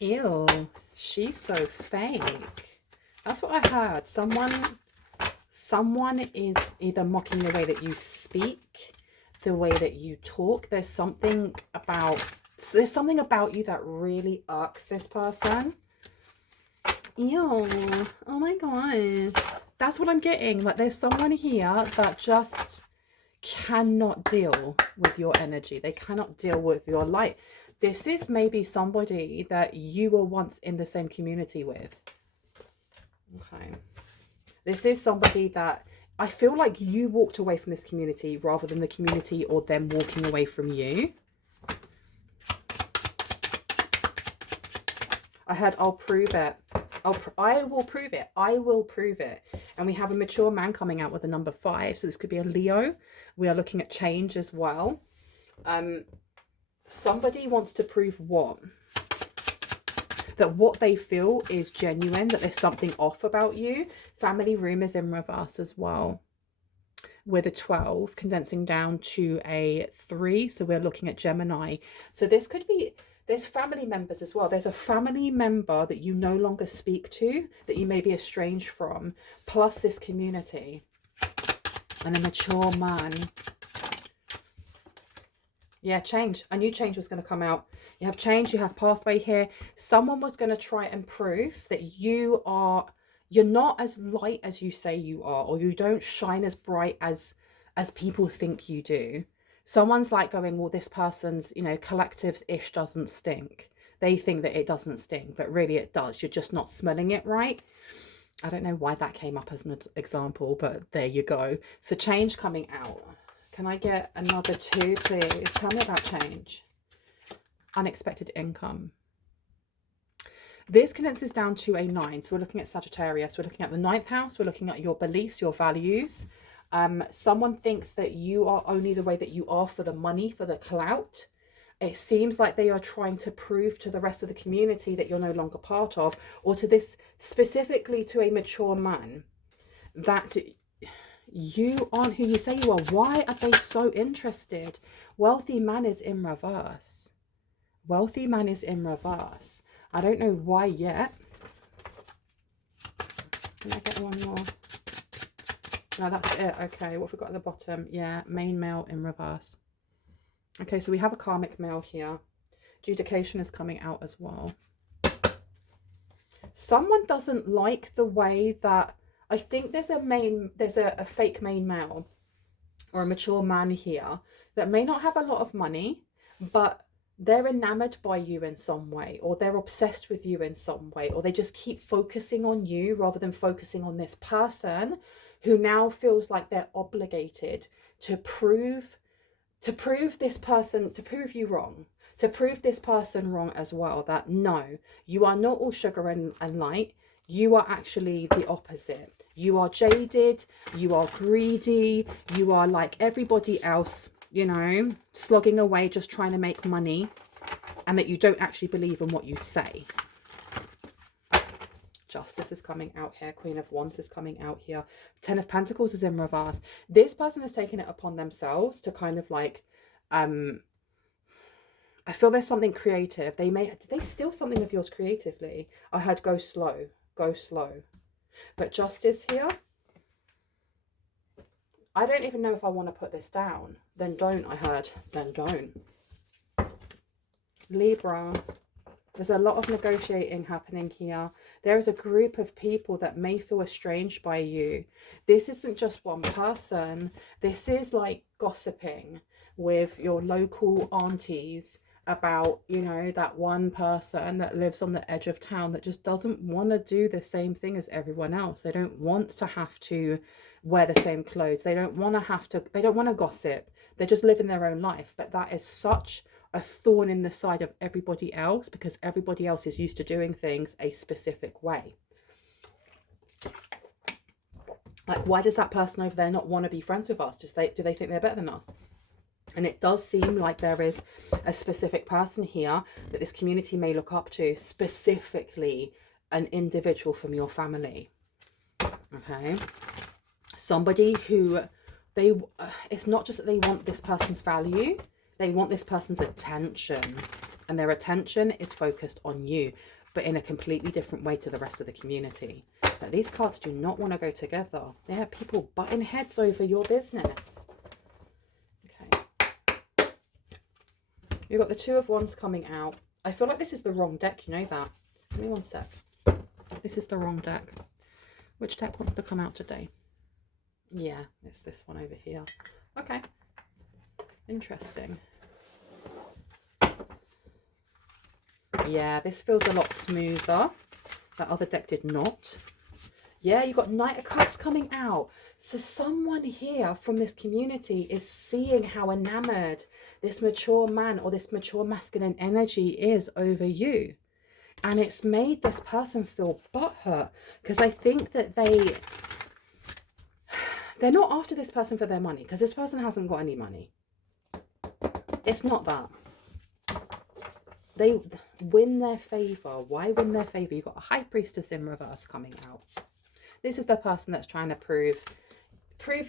Ew, she's so fake. That's what I heard. Someone is either mocking the way that you speak, the way that you talk. There's something about you that really irks this person. Ew, oh my gosh. That's what I'm getting. Like, there's someone here that just cannot deal with your energy. They cannot deal with your light. This is maybe somebody that you were once in the same community with. Okay. This is somebody that I feel like you walked away from this community rather than the community or them walking away from you. I heard, I'll prove it. I will prove it. I will prove it. And we have a mature man coming out with the number 5. So this could be a Leo. We are looking at change as well. Somebody wants to prove what? That what they feel is genuine, that there's something off about you. Family room is in reverse as well, with a 12 condensing down to a 3. So we're looking at Gemini. So this could be, there's family members as well. There's a family member that you no longer speak to, that you may be estranged from, plus this community. And a mature man. Yeah, change. I knew change was going to come out. You have change, you have pathway here. Someone was going to try and prove that you're not as light as you say you are, or you don't shine as bright as people think you do. Someone's like going, well, this person's, you know, collective's ish doesn't stink. They think that it doesn't stink, but really it does. You're just not smelling it right. I don't know why that came up as an example, but there you go. So change coming out. Can I get another 2, please? Tell me about change. Unexpected income. This condenses down to a 9. So we're looking at Sagittarius. We're looking at the 9th house. We're looking at your beliefs, your values. Someone thinks that you are only the way that you are for the money, for the clout. It seems like they are trying to prove to the rest of the community that you're no longer part of, or to this, specifically to a mature man, that you aren't who you say you are. Why are they so interested? Wealthy man is in reverse. Wealthy man is in reverse. I don't know why yet. Can I get one more? No, that's it. Okay, what have we got at the bottom? Yeah, main male in reverse. Okay, so we have a karmic male here. Adjudication is coming out as well. Someone doesn't like the way that, I think there's a fake main male or a mature man here that may not have a lot of money, but they're enamored by you in some way, or they're obsessed with you in some way, or they just keep focusing on you rather than focusing on this person who now feels like they're obligated to prove this person, to prove you wrong, to prove this person wrong as well, that no, you are not all sugar and light. You are actually the opposite. You are jaded, you are greedy, you are like everybody else, you know, slogging away, just trying to make money, and that you don't actually believe in what you say. Justice is coming out here. Queen of Wands is coming out here. 10 of Pentacles is in reverse. This person has taken it upon themselves to kind of like, I feel there's something creative. Did they steal something of yours creatively? I heard go slow. Go slow. But Justice here, I don't even know if I want to put this down. Then don't, I heard. Then don't. Libra, there's a lot of negotiating happening here. There is a group of people that may feel estranged by you. This isn't just one person. This is like gossiping with your local aunties about, you know, that one person that lives on the edge of town that just doesn't want to do the same thing as everyone else. They don't want to have to wear the same clothes. They don't want to gossip. They're just living their own life. But that is such a thorn in the side of everybody else, because everybody else is used to doing things a specific way. Like, why does that person over there not want to be friends with us? Do they think they're better than us? And it does seem like there is a specific person here that this community may look up to, specifically an individual from your family. Okay. Somebody who it's not just that they want this person's value, they want this person's attention. and their attention is focused on you, but in a completely different way to the rest of the community. But these cards do not want to go together. They have people butting heads over your business. Okay. You've got the Two of Wands coming out. I feel like this is the wrong deck, you know that. Give me one sec. This is the wrong deck. Which deck wants to come out today? Yeah, it's this one over here. Okay. Interesting. Yeah, this feels a lot smoother. That other deck did not. Yeah, you've got Knight of Cups coming out. So someone here from this community is seeing how enamored this mature man or this mature masculine energy is over you. And it's made this person feel butthurt, because I think that they're not after this person for their money, because this person hasn't got any money. It's not that. They win their favor. Why win their favor? You've got a High Priestess in reverse coming out. This is the person that's trying to prove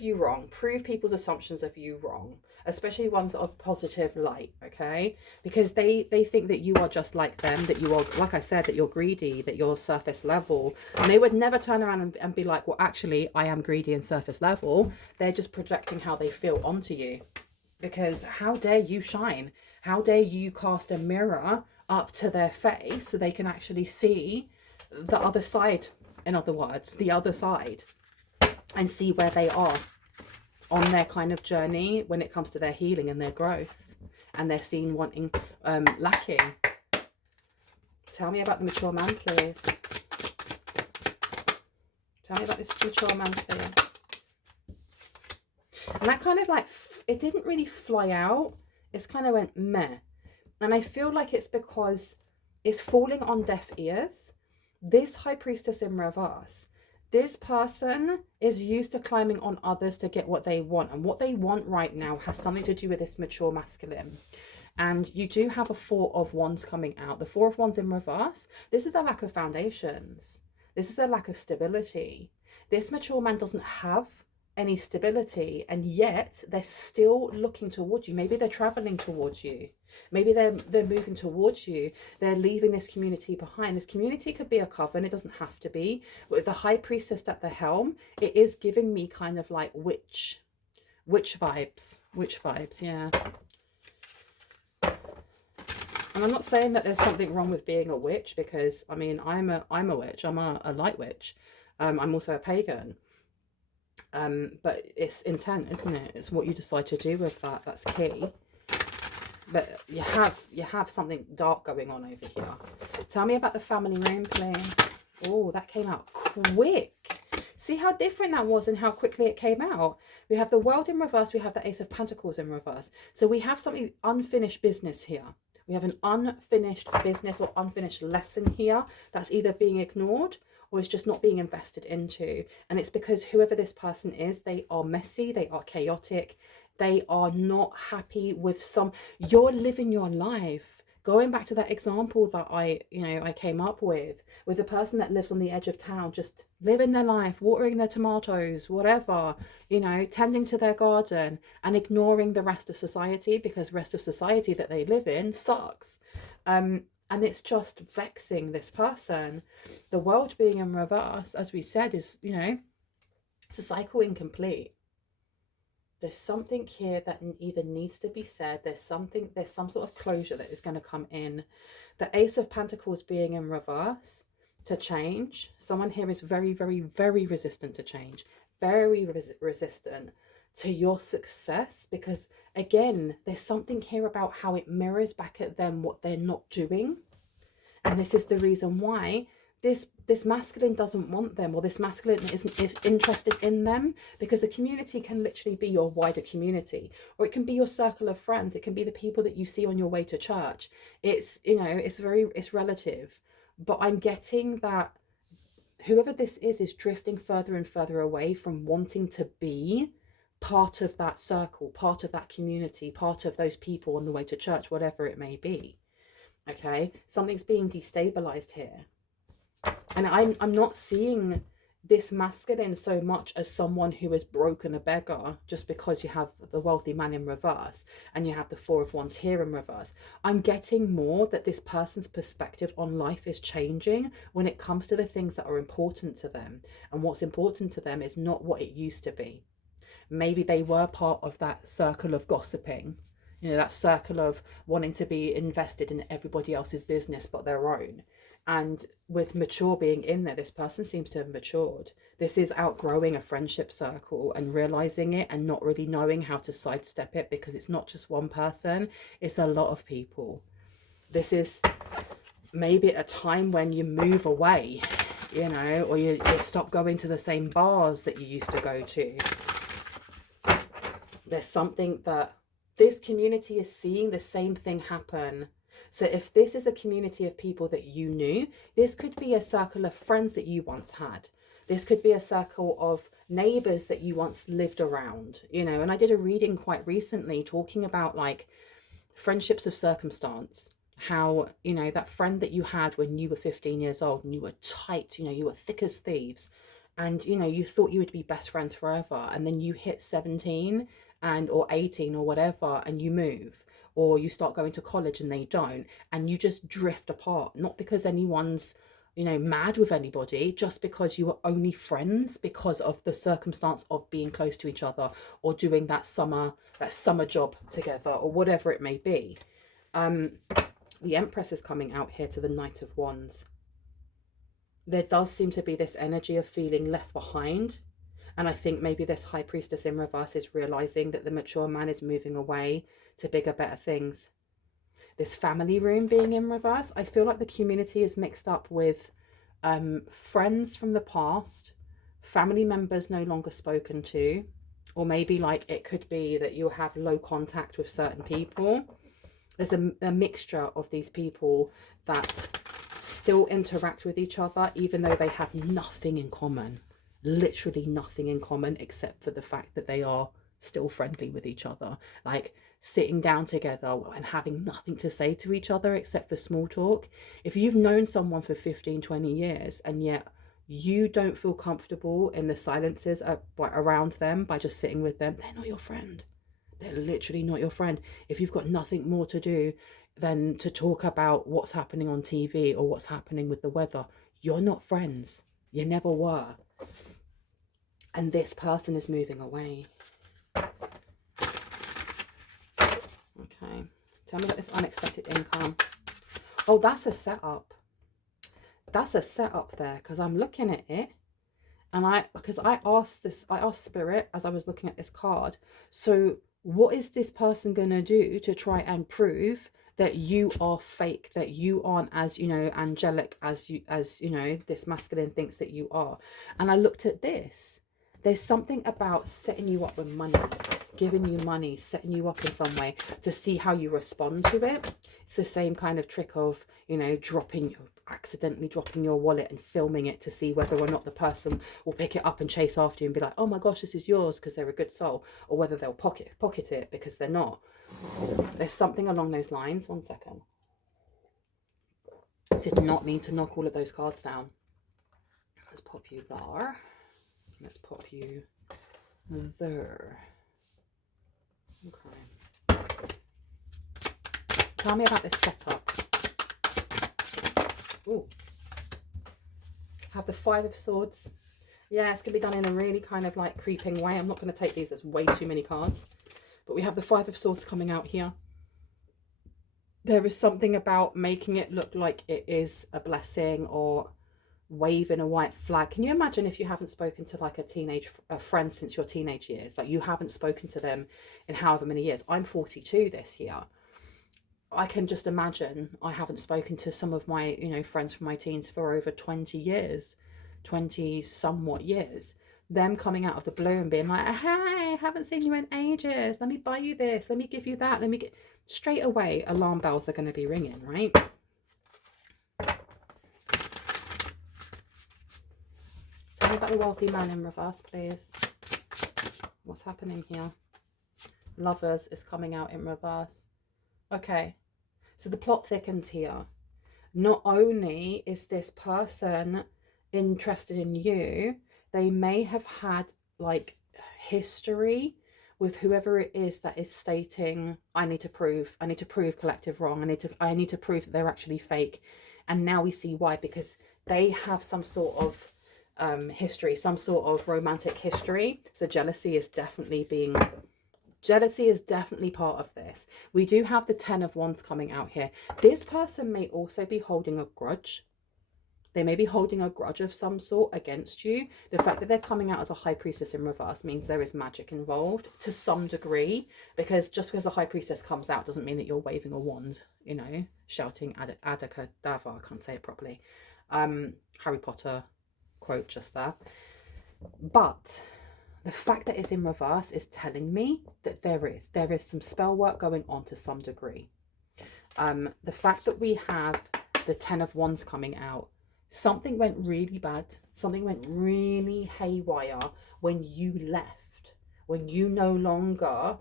you wrong, prove people's assumptions of you wrong, especially ones of positive light, okay? Because they think that you are just like them, that you are, like I said, that you're greedy, that you're surface level. And they would never turn around and be like, well, actually, I am greedy and surface level. They're just projecting how they feel onto you. Because how dare you shine? How dare you cast a mirror up to their face so they can actually see the other side, in other words, the other side, and see where they are on their kind of journey when it comes to their healing and their growth, and they're seen wanting, lacking. Tell me about the mature man, please. Tell me about this mature man, please. And that kind of like, it didn't really fly out. It's kind of went meh. And I feel like it's because it's falling on deaf ears. This High Priestess in reverse, this person is used to climbing on others to get what they want. And what they want right now has something to do with this mature masculine. And you do have a Four of Wands coming out. The Four of Wands in reverse, this is the lack of foundations. This is a lack of stability. This mature man doesn't have any stability, and yet they're still looking towards you. Maybe they're traveling towards you. Maybe they're moving towards you. They're leaving this community behind. This community could be a coven. It doesn't have to be. With the High Priestess at the helm, it is giving me kind of like witch vibes. Witch vibes, yeah. And I'm not saying that there's something wrong with being a witch, because I mean, I'm a witch. I'm a light witch. I'm also a pagan. But it's intent, isn't it? It's what you decide to do with that. That's key. But you have something dark going on over here. Tell me about the family room, please. Oh, that came out quick. See how different that was and how quickly it came out. We have the World in reverse. We have the Ace of Pentacles in reverse. So we have something unfinished business here. We have an unfinished business or unfinished lesson here that's either being ignored or it's just not being invested into. And it's because whoever this person is, they are messy, they are chaotic, they are not happy with you're living your life. Going back to that example that I came up with the person that lives on the edge of town, just living their life, watering their tomatoes, whatever, tending to their garden and ignoring the rest of society, because rest of society that they live in sucks. And it's just vexing this person. The World being in reverse, as we said, is, it's a cycle incomplete. There's something here that either needs to be said. There's some sort of closure that is going to come in. The Ace of Pentacles being in reverse, to change. Someone here is very, very, very resistant to change. Very resistant to your success, because again, there's something here about how it mirrors back at them what they're not doing. And this is the reason why this masculine doesn't want them, or this masculine isn't interested in them, because the community can literally be your wider community, or it can be your circle of friends. It can be the people that you see on your way to church. It's, it's relative. But I'm getting that whoever this is drifting further and further away from wanting to be part of that circle, part of that community, part of those people on the way to church, whatever it may be. Okay, something's being destabilized here. And I'm not seeing this masculine so much as someone who is broken, a beggar, just because you have the wealthy man in reverse and you have the Four of Wands here in reverse. I'm getting more that this person's perspective on life is changing when it comes to the things that are important to them. And what's important to them is not what it used to be. Maybe they were part of that circle of gossiping, you know, that circle of wanting to be invested in everybody else's business but their own. And with mature being in there, this person seems to have matured. This is outgrowing a friendship circle and realizing it and not really knowing how to sidestep it, because it's not just one person, it's a lot of people. This is maybe a time when you move away, you know, or you stop going to the same bars that you used to go to. There's something that this community is seeing the same thing happen. So if this is a community of people that you knew, this could be a circle of friends that you once had. This could be a circle of neighbors that you once lived around, you know. And I did a reading quite recently talking about like friendships of circumstance, how, you know, that friend that you had when you were 15 years old and you were tight, you know, you were thick as thieves, and you know, you thought you would be best friends forever, and then you hit 17 and or 18 or whatever, and you move, or you start going to college and they don't, and you just drift apart, not because anyone's, you know, mad with anybody, just because you were only friends because of the circumstance of being close to each other or doing that summer job together or whatever it may be. The Empress is coming out here to the Knight of Wands. There does seem to be this energy of feeling left behind. And I think maybe this High Priestess in reverse is realizing that the mature man is moving away to bigger, better things. This family room being in reverse, I feel like the community is mixed up with friends from the past, family members no longer spoken to, or maybe like it could be that you have low contact with certain people. There's a mixture of these people that still interact with each other even though they have nothing in common, literally nothing in common except for the fact that they are still friendly with each other, like sitting down together and having nothing to say to each other except for small talk. If you've known someone for 15-20 years and yet you don't feel comfortable in the silences around them by just sitting with them, they're not your friend. They're literally not your friend. If you've got nothing more to do than to talk about what's happening on TV or what's happening with the weather, you're not friends. You never were. And this person is moving away. Okay. Tell me about this unexpected income. Oh, that's a setup. That's a setup there, because I'm looking at it. And I asked Spirit as I was looking at this card. So what is this person going to do to try and prove that you are fake, that you aren't as, you know, angelic as you know, this masculine thinks that you are? And I looked at this. There's something about setting you up with money, giving you money, setting you up in some way to see how you respond to it. It's the same kind of trick of, you know, accidentally dropping your wallet and filming it to see whether or not the person will pick it up and chase after you and be like, oh my gosh, this is yours, because they're a good soul, or whether they'll pocket it because they're not. There's something along those lines. One second. Did not mean to knock all of those cards down. Let's pop you there. Let's pop you there. Okay. Tell me about this setup. Ooh. Have the Five of Swords. Yeah, it's going to be done in a really kind of like creeping way. I'm not going to take these. There's way too many cards. But we have the Five of Swords coming out here. There is something about making it look like it is a blessing or waving a white flag. Can you imagine if you haven't spoken to like a friend since your teenage years? Like you haven't spoken to them in however many years. I'm 42 this year. I can just imagine I haven't spoken to some of my, you know, friends from my teens for over 20 years, 20 somewhat years. Them coming out of the blue and being like, hey, I haven't seen you in ages. Let me buy you this. Let me give you that. Let me get... Straight away, alarm bells are going to be ringing, right? Tell me about the wealthy man in reverse, please. What's happening here? Lovers is coming out in reverse. Okay, so the plot thickens here. Not only is this person interested in you, they may have had like history with whoever it is that is stating, I need to prove collective wrong. I need to prove that they're actually fake. And now we see why, because they have some sort of history, some sort of romantic history. So jealousy is definitely part of this. We do have the 10 of Wands coming out here. This person may also be holding a grudge. They may be holding a grudge of some sort against you. The fact that they're coming out as a high priestess in reverse means there is magic involved to some degree, because just because the high priestess comes out doesn't mean that you're waving a wand, you know, shouting Adakadava. I can't say it properly. Harry Potter quote just there. But the fact that it's in reverse is telling me that there is some spell work going on to some degree. The fact that we have the 10 of Wands coming out, something went really bad. Something went really haywire when you left, when you no longer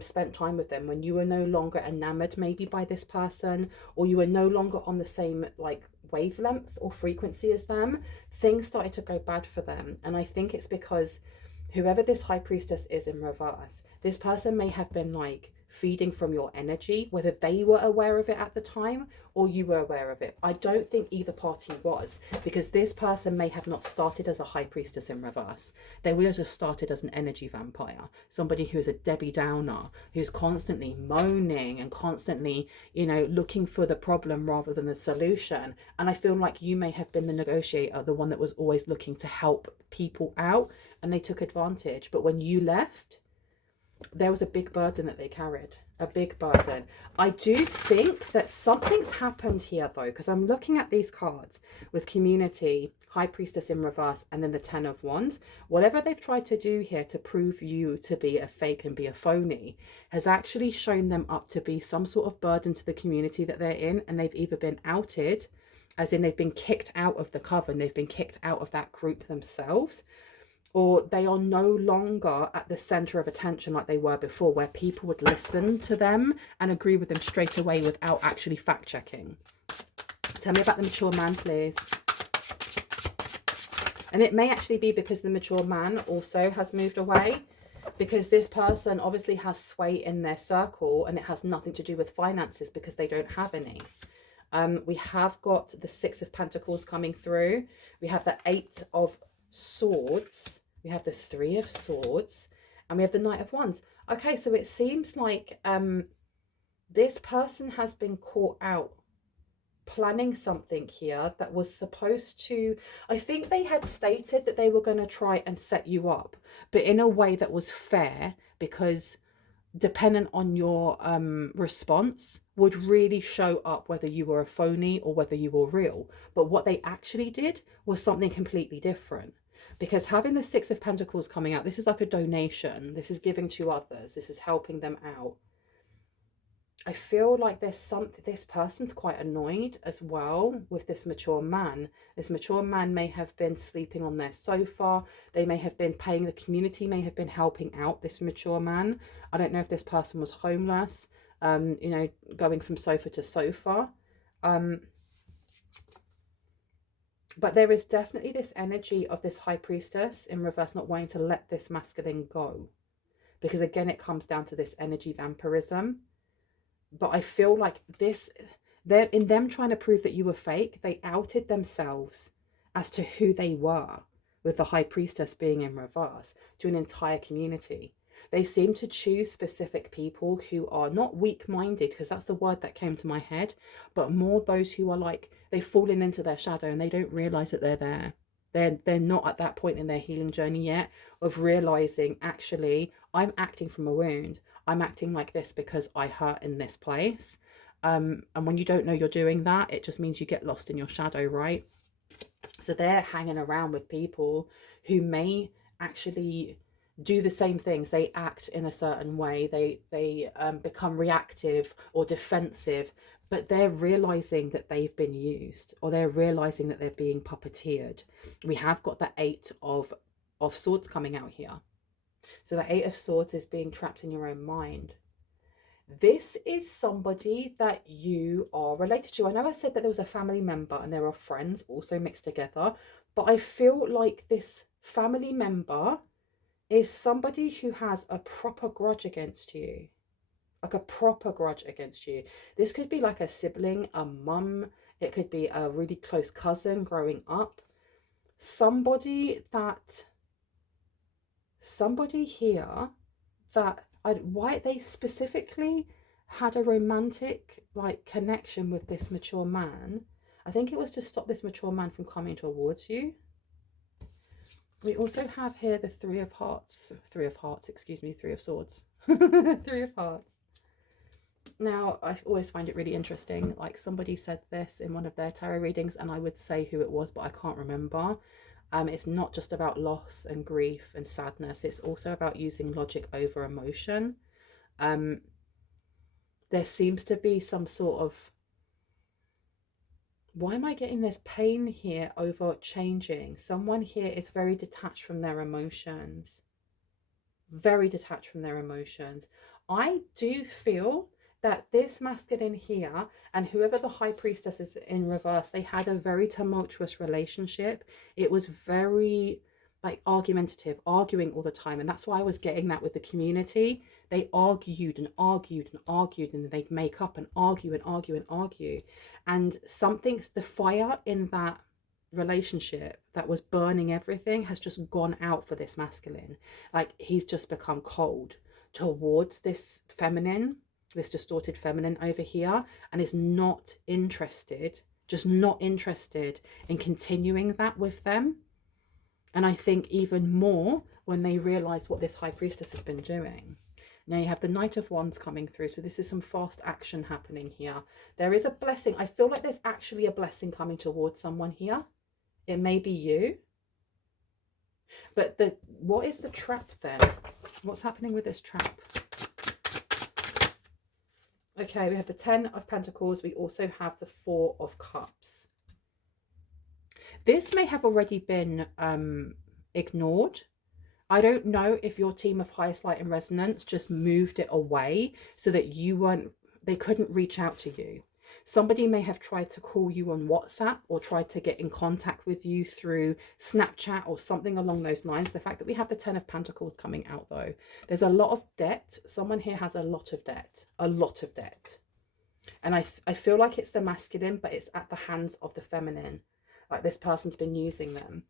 spent time with them, when you were no longer enamored maybe by this person, or you were no longer on the same like wavelength or frequency as them. Things started to go bad for them. And I think it's because whoever this high priestess is in reverse, this person may have been like feeding from your energy, whether they were aware of it at the time or you were aware of it. I don't think either party was, because this person may have not started as a high priestess in reverse. They would have just started as an energy vampire, somebody who is a Debbie Downer, who's constantly moaning and constantly, you know, looking for the problem rather than the solution. And I feel like you may have been the negotiator, the one that was always looking to help people out, and they took advantage. But when you left, there was a big burden that they carried, a big burden. I do think that something's happened here though, because I'm looking at these cards with community, high priestess in reverse, and then the 10 of Wands. Whatever they've tried to do here to prove you to be a fake and be a phony has actually shown them up to be some sort of burden to the community that they're in, and they've either been outed, as in they've been kicked out of the coven, they've been kicked out of that group themselves, or they are no longer at the center of attention like they were before, where people would listen to them and agree with them straight away without actually fact checking. Tell me about the mature man, please. And it may actually be because the mature man also has moved away, because this person obviously has sway in their circle, and it has nothing to do with finances because they don't have any. We have got the 6 of Pentacles coming through. We have the 8 of Swords, we have the 3 of Swords, and we have the Knight of Wands. Okay, so it seems like this person has been caught out planning something here that was supposed to, I think they had stated that they were going to try and set you up, but in a way that was fair, because dependent on your response would really show up whether you were a phony or whether you were real. But what they actually did was something completely different, because having the 6 of Pentacles coming out, this is like a donation, this is giving to others, this is helping them out. I feel like there's something, this person's quite annoyed as well with this mature man. This mature man may have been sleeping on their sofa. They may have been paying, the community may have been helping out this mature man. I don't know if this person was homeless, you know, going from sofa to sofa. But there is definitely this energy of this high priestess in reverse not wanting to let this masculine go. Because again, it comes down to this energy vampirism. But I feel like this, they're in them trying to prove that you were fake, they outed themselves as to who they were, with the high priestess being in reverse, to an entire community. They seem to choose specific people who are not weak-minded, because that's the word that came to my head, but more those who are like, they've fallen into their shadow and they don't realize that they're there. They're not at that point in their healing journey yet of realizing, actually, I'm acting from a wound. I'm acting like this because I hurt in this place. And when you don't know you're doing that, it just means you get lost in your shadow, right? So they're hanging around with people who may actually do the same things. They act in a certain way. They become reactive or defensive, but they're realizing that they've been used, or they're realizing that they're being puppeteered. We have got the 8 of Swords coming out here. So the 8 of Swords is being trapped in your own mind. This is somebody that you are related to. I know I said that there was a family member and there are friends also mixed together, but I feel like this family member is somebody who has a proper grudge against you. Like a proper grudge against you. This could be like a sibling, a mum. It could be a really close cousin growing up. Somebody here that why they specifically had a romantic like connection with this mature man. I think it was to stop this mature man from coming towards you. We also have here the Three of Hearts, excuse me, Three of Swords, Three of Hearts. Now, I always find it really interesting. Like somebody said this in one of their tarot readings, and I would say who it was, but I can't remember. It's not just about loss and grief and sadness. It's also about using logic over emotion. There seems to be some sort of, why am I getting this pain here over changing? Someone here is very detached from their emotions. Very detached from their emotions. I do feel that this masculine here and whoever the high priestess is in reverse, they had a very tumultuous relationship. It was very like argumentative, arguing all the time. And that's why I was getting that with the community. They argued and argued and argued, and they'd make up and argue and argue and argue. And the fire in that relationship that was burning everything has just gone out for this masculine. Like he's just become cold towards this feminine, this distorted feminine over here, and is not interested, just not interested in continuing that with them. And I think even more when they realize what this high priestess has been doing. Now you have the Knight of Wands coming through. So this is some fast action happening here. There is a blessing. I feel like there's actually a blessing coming towards someone here. It may be you. But what is the trap then? What's happening with this trap? Okay, we have the Ten of Pentacles. We also have the Four of Cups. This may have already been ignored. I don't know if your team of highest light and resonance just moved it away so that they couldn't reach out to you. Somebody may have tried to call you on WhatsApp or tried to get in contact with you through Snapchat or something along those lines. The fact that we have the Ten of Pentacles coming out though, there's a lot of debt. Someone here has a lot of debt, And I feel like it's the masculine, but it's at the hands of the feminine. Like this person's been using them.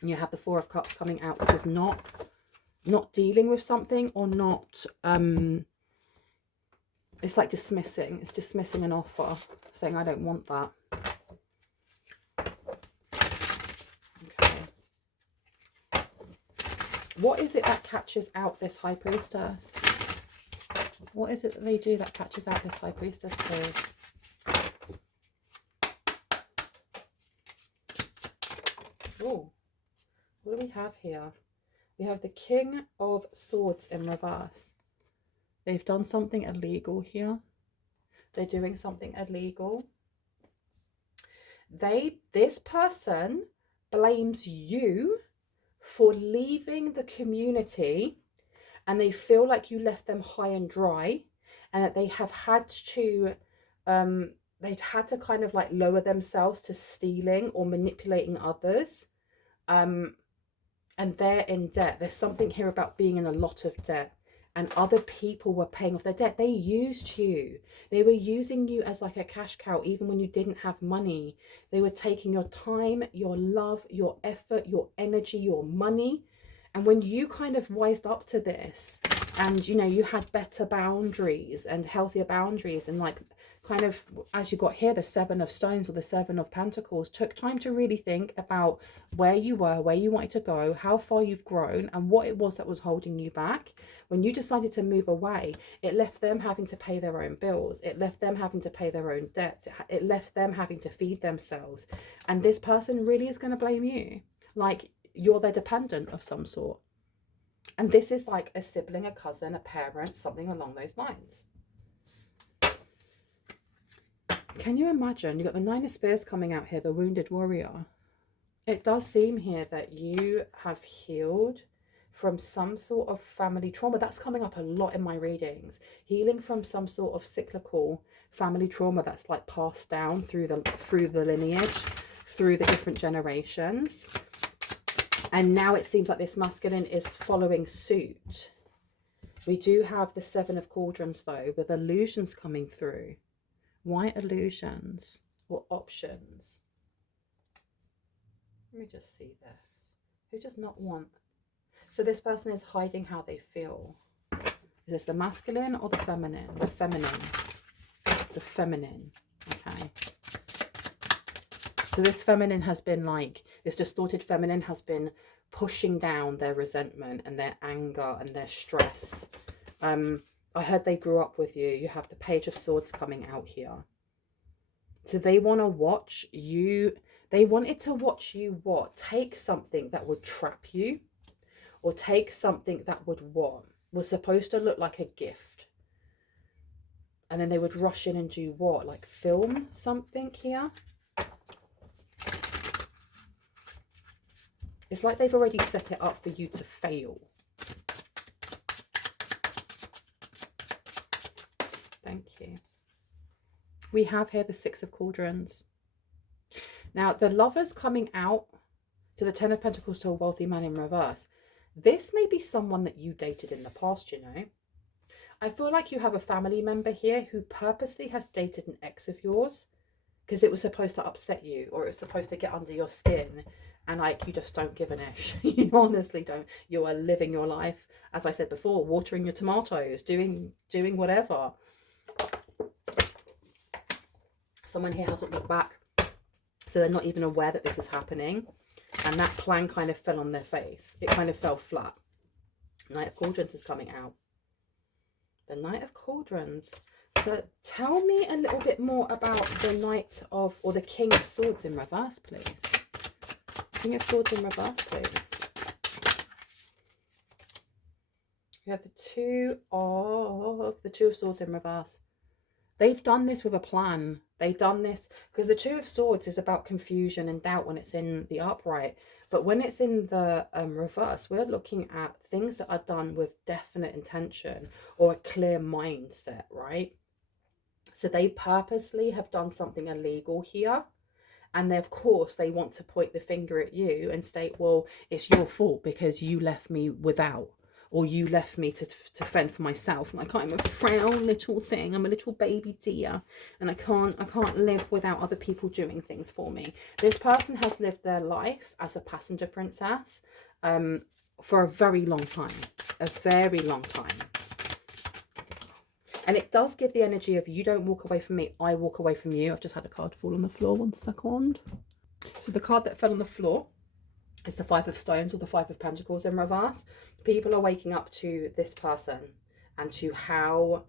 And you have the Four of Cups coming out, which is not dealing with something or not, it's like dismissing. It's dismissing an offer, saying, I don't want that. Okay. What is it that catches out this high priestess? What is it that they do that catches out this high priestess, please? Oh, what do we have here? We have the King of Swords in reverse. They've done something illegal here. They're doing something illegal. This person blames you for leaving the community, and they feel like you left them high and dry, and that they have had to they've had to kind of like lower themselves to stealing or manipulating others. And they're in debt. There's something here about being in a lot of debt, and other people were paying off their debt. They used you. They were using you as like a cash cow, even when you didn't have money. They were taking your time, your love, your effort, your energy, your money. And when you kind of wised up to this, and you know, you had better boundaries and healthier boundaries, and like kind of, as you got here, the Seven of Stones or the Seven of Pentacles, took time to really think about where you were, where you wanted to go, how far you've grown, and what it was that was holding you back. When you decided to move away, it left them having to pay their own bills. It left them having to pay their own debts. It left them having to feed themselves. And this person really is going to blame you. Like, you're their dependent of some sort. And this is like a sibling, a cousin, a parent, something along those lines. Can you imagine? You've got the Nine of Spears coming out here, the Wounded Warrior. It does seem here that you have healed from some sort of family trauma. That's coming up a lot in my readings. Healing from some sort of cyclical family trauma that's like passed down through the lineage, through the different generations. And now it seems like this masculine is following suit. We do have the Seven of Cauldrons though, with illusions coming through. Why illusions or options? Let me just see this. Who does not want? So this person is hiding how they feel. Is this the masculine or the feminine? The feminine. The feminine. Okay. So this feminine has been like, this distorted feminine has been pushing down their resentment and their anger and their stress. I heard they grew up with you. You have the Page of Swords coming out here. So they want to watch you. They wanted to watch you what? Take something that would trap you, or take something that would what? Was supposed to look like a gift. And then they would rush in and do what? Like film something here. It's like they've already set it up for you to fail. Thank you. We have here the Six of Cauldrons. Now, the Lovers coming out to the Ten of Pentacles to a wealthy man in reverse. This may be someone that you dated in the past, you know. I feel like you have a family member here who purposely has dated an ex of yours because it was supposed to upset you, or it was supposed to get under your skin, and like you just don't give an ish. You honestly don't. You are living your life, as I said before, watering your tomatoes, doing whatever. Someone here hasn't looked back, so they're not even aware that this is happening, and that plan kind of fell on their face. It kind of fell flat. Knight of Cauldrons is coming out. The Knight of Cauldrons. So tell me a little bit more about the Knight of, or the King of Swords in reverse, please. King of Swords in reverse, please. We have the Two of Swords in reverse. They've done this with a plan. They've done this because the Two of Swords is about confusion and doubt when it's in the upright. But when it's in the reverse, we're looking at things that are done with definite intention or a clear mindset, right? So they purposely have done something illegal here. And they, of course, they want to point the finger at you and state, well, it's your fault because you left me without. Or you left me to fend for myself. Like, I'm a frail little thing. I'm a little baby deer. And I can't live without other people doing things for me. This person has lived their life as a passenger princess for a very long time. A very long time. And it does give the energy of you don't walk away from me, I walk away from you. I've just had a card fall on the floor. 1 second. So the card that fell on the floor is the Five of Stones, or the Five of Pentacles in reverse. People are waking up to this person and to how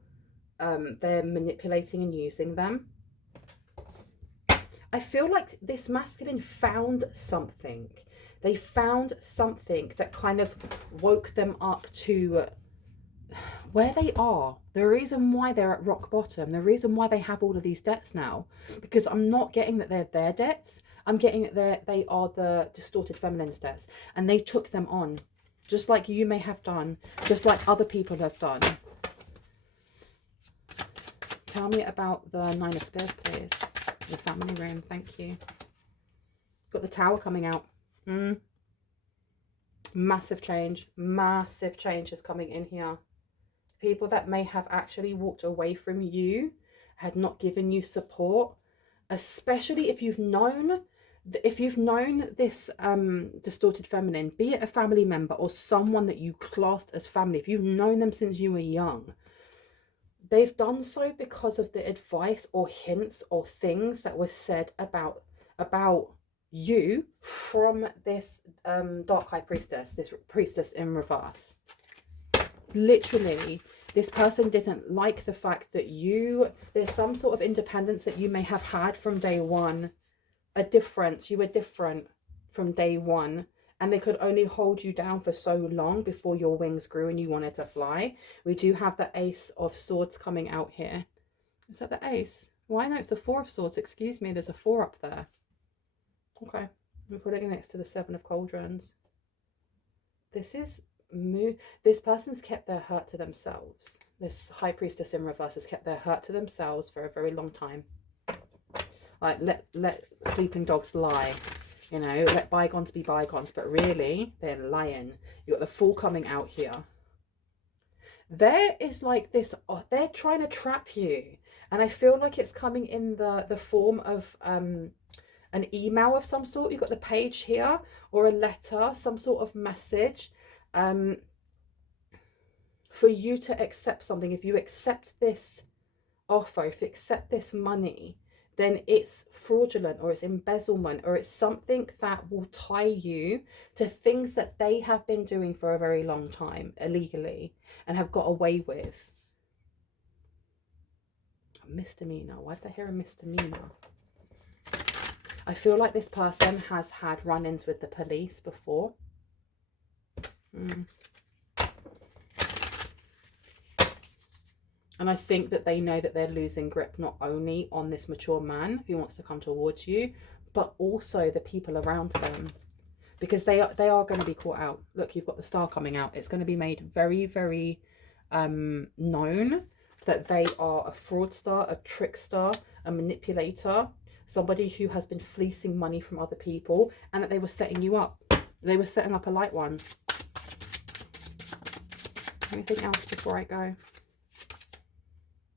they're manipulating and using them. I feel like this masculine found something. They found something that kind of woke them up to where they are. The reason why they're at rock bottom, the reason why they have all of these debts now, because I'm not getting that they're their debts. I'm getting that they are the distorted feminine debts, and they took them on, just like you may have done, just like other people have done. Tell me about the Nine of Spears, please. The family room, thank you. Got the Tower coming out. Massive change is coming in here. People that may have actually walked away from you, had not given you support, especially if you've known this distorted feminine, be it a family member or someone that you classed as family, if you've known them since you were young, they've done so because of the advice or hints or things that were said about you from this dark high priestess, this priestess in reverse. Literally, this person didn't like the fact that there's some sort of independence that you may have had from day one. You were different from day one, and they could only hold you down for so long before your wings grew and you wanted to fly. We do have the Ace of Swords coming out here. Is that the Ace? Why no, it's the Four of Swords. Excuse me, there's a 4 up there. Okay, I'm putting it next to the Seven of Cauldrons. This person's kept their hurt to themselves. This high priestess in reverse has kept their hurt to themselves for a very long time. Like, let sleeping dogs lie. You know, let bygones be bygones, but really, they're lying. You got the Fool coming out here. There is like this, they're trying to trap you. And I feel like it's coming in the form of an email of some sort. You've got the page here, or a letter, some sort of message. For you to accept something, if you accept this offer, if you accept this money, then it's fraudulent, or it's embezzlement, or it's something that will tie you to things that they have been doing for a very long time illegally and have got away with. Misdemeanor. Why did I hear a misdemeanor? I feel like this person has had run-ins with the police before. And I think that they know that they're losing grip not only on this mature man who wants to come towards you, but also the people around them. Because they are going to be caught out. Look, you've got the Star coming out. It's going to be made very, very known that they are a fraudster, a trickster, a manipulator, somebody who has been fleecing money from other people, and that they were setting you up. They were setting up a light one. Anything else before I go?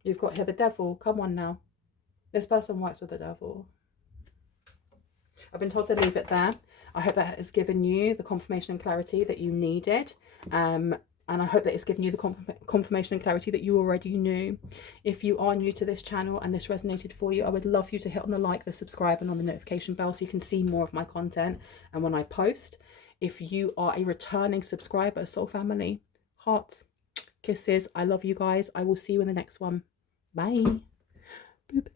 You've got here the Devil. Come on now. This person works with the Devil. I've been told to leave it there. I hope that has given you the confirmation and clarity that you needed. And I hope that it's given you the confirmation and clarity that you already knew. If you are new to this channel and this resonated for you, I would love you to hit on the like, the subscribe, and on the notification bell so you can see more of my content and when I post. If you are a returning subscriber, Soul Family, hearts, kisses. I love you guys. I will see you in the next one. Bye. Boop.